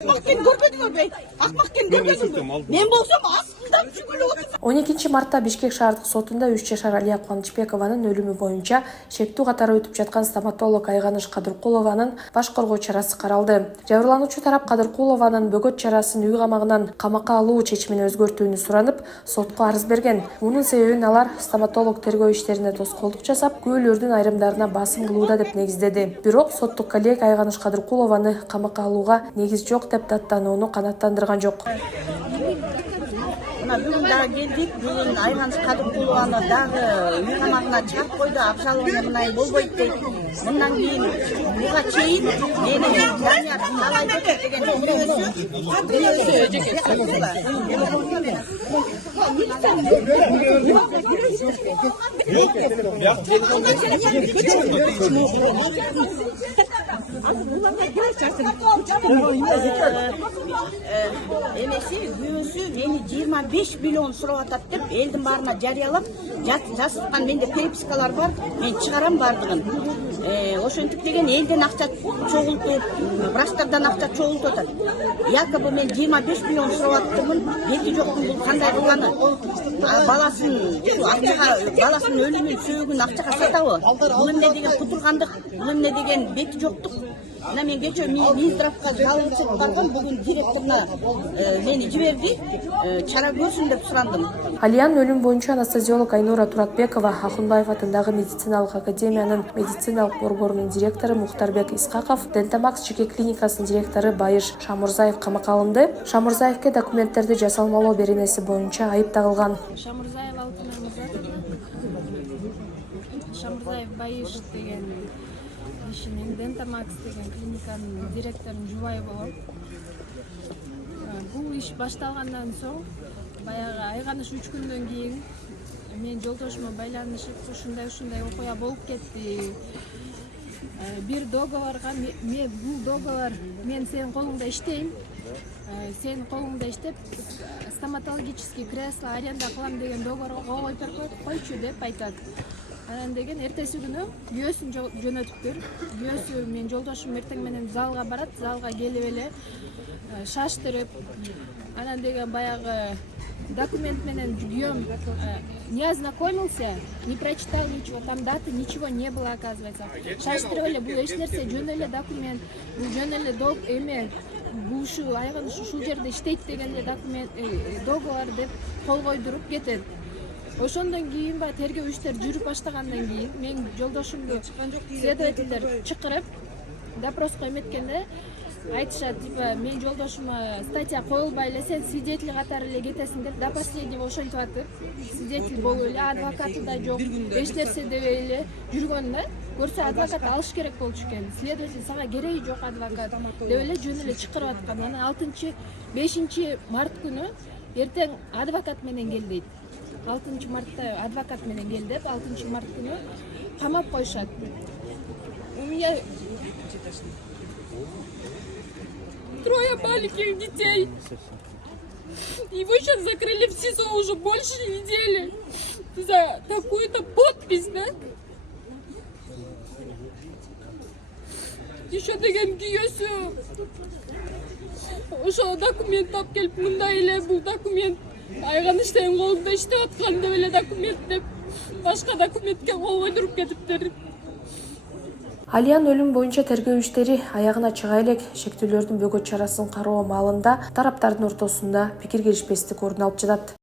Akmakken görmedin bey. Akmakken görmedin mi? Men bolsam aslında жүгүрүп отурдум. 12 мартта Бишкек шаардык сотунда 3 жашар Алия Кубанычбекованын өлүмү боюнча шектүү катары өтүп жаткан стоматолог Айганыш Кадыркулованын баш коргоо чарасы каралды. Жабырлануучу тарап Кадыркулованын бөгөт чарасын үй камагынан камакка алуу чечимин өзгөртүүнү суранып, сотко арыз берген. Мунун себебин алар стоматолог тергөө иштерине тоскоолдук жасап, күбөлөрдүн айрымдарына басым кылууда деп негиздеди. Бирок соттук коллега Айганыш Кадыркулованы камакка алууга негиз жок деп даттанууну канааттандырган жок. Бүгүн дагы келдик. Бүгүн Айганыш Кадыркулованы дагы үй камагына чыгарып койду. Акчалыгы мындай болбойт дейт. Мындан кийин буга чейин менин Данияр Талайбеков деген эмеси күйөөсү мени 25 миллион сурап атат деп элдин баарына жарыялап жасырткан. Менде перепискалар бар, мен чыгарам бардыгын. Ошентип деген элден акча чогултуп, врачтардан акча чогултуп атат. Якобы мен 25 миллион сурап аттымын, бети жоктун бул кандай кылганы? Баласынын өлүмүн сөөгүн акчага сатабы? Бул эмне деген кутургандык, бул эмне деген бети жоктук. Мына мен кечээ Минздравга жалынчылык баргам, бүгүн директоруна мени жиберди, чара көрсүн деп сурандым. Алиянын өлүмү боюнча анестезиолог Айнура Туратбекова, Ахунбаев атындагы медициналык академиянын медициналык борборунун директору Мухтарбек Исқақов, Дентамакс жеке клиникасынын директору Байыш Шамурзаев камакка алынды. Шамурзаевке документтерди жасалмалоо беренеси боюнча айып тагылган. Шамурзаев Байыш деген кишинин Дентамакс деген клиниканын директорунун жубайы болгон. Бул иш башталгандан соң баягы Айганыш 3 күндөн кийин мен жолдошума байланышып, ушундай окуя болуп кетти. Бир договорга бул договор мен сенин колуңда иштейм. Сенин колуңда иштеп стоматологический кресло аренда кылам деген договорго кол коюп койчу деп айтат. Анан деген эртеси күнү күйөөсүн жөнөтүптүр. Күйөөсү мен жолдошум эртең менен залга барат, залга келип эле шаштырып, анан деген баягы документ менен күйөөм не ознакомился, не прочитал ничего, там даты ничего не было, оказывается. Шаштырып эле бул эч нерсе жөн эле документ, бул жөн эле эме, бул ушу Айганыш ушул жерде иштейт деген эле документ, договор деп кол койдуруп кетет. Ошондон кийин тергөө иштер жүрүп баштагандан кийин мен жолдошумду следовательдер чакырып допроско эметкенде айтышат, типа мен жолдошума статья коюлбай эле сен свидетель катары эле кетесиң деп до последнего ошентип атып, свидетель болуп эле, адвокаты да жок, эч нерсе дебей эле жүргөн да. Көрсө адвокат алыш керек болчу экен. Следователь сага кереги жок адвокат деп эле жөн эле чакырып аткан. Анан 5 март күнү эртең адвокат менен кел дейт. 6 мартта адвокат менен кел деп 6 март күнү камап коюшат. У меня 3 маленьких детей. Его сейчас закрыли в СИЗО уже больше недели за такую-то подпись, да? Еще деген күйөөсү ошо документ алып келип, мындай эле бул документ Айганыштын колунда иштеп аткан деп эле документ деп башка документке кол койдуруп кетиптир. Алиянын өлүмү боюнча тергөө иштери аягына чыга элек шектүүлөрдүн бөгөт чарасын кароо маалында тараптардын ортосунда пикир келишпестик орун алып жатат.